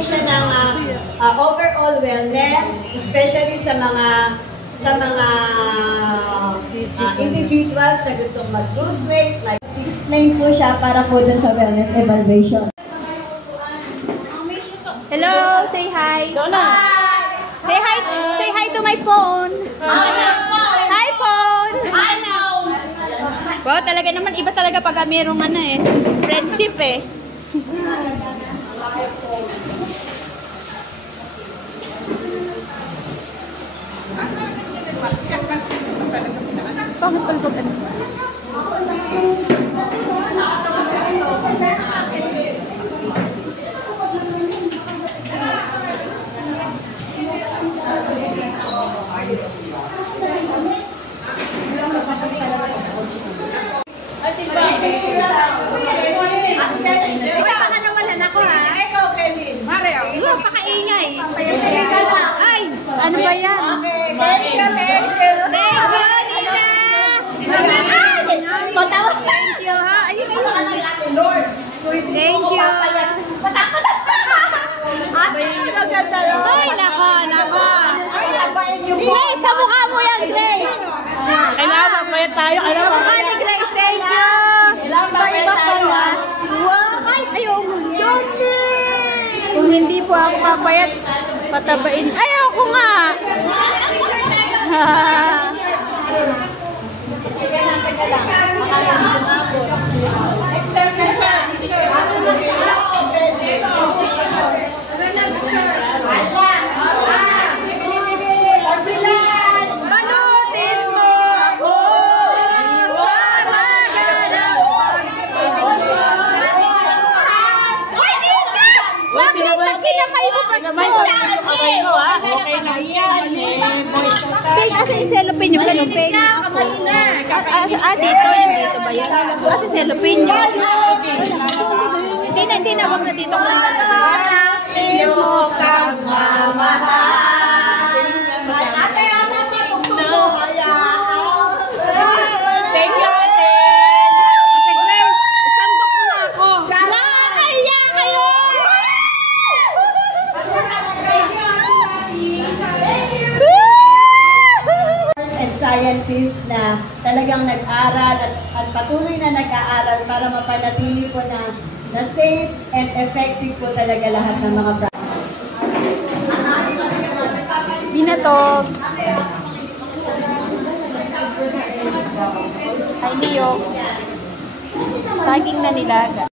nagbibigay siya ng overall wellness, especially sa mga individuals na gustong mag-lose weight. Like, explain po siya para po dun sa wellness evaluation. Hello, say hi. Say hi to my phone. Hi phone. Wow, talaga naman iba talaga pag mayroong friendship eh. Bakit palpag ano? Ay, ano ba yan? Okay, thank you, thank you. Thank you, Nina. Patawa. Thank you, ha? Ayun na Lord. Thank you. Patakot. Ay, nako. Ay, nabain niyo po. Grace, kamukha mo yan, Grace. Kailangan magbayad tayo. Kamukha ni Grace, thank you. Iba ka na. Wow, ay, ayaw mo. Kung hindi po ako pabayad, patabain. Ayoko nga. Banutin mo ako sa magandang Uy, dito! Bakit kinakay mo pa sa Okay na yan. Pink, asa yung cellophane yung ganun, Pink? Dito, yung dito ba yan? Asa cellophane nyo? Hindi na, wag na dito. Iyo kang mamahal. Ate, matutulog kaya. Thank you, ate. Ate Grace, isandok mo na ako. Nakakaya kayo! And scientists na talagang nag-aral at patuloy na nag-aaral para mapanatili po na safe and effective po talaga lahat ng mga practice. Binatog. Ay, Leo. Saging na nilaga.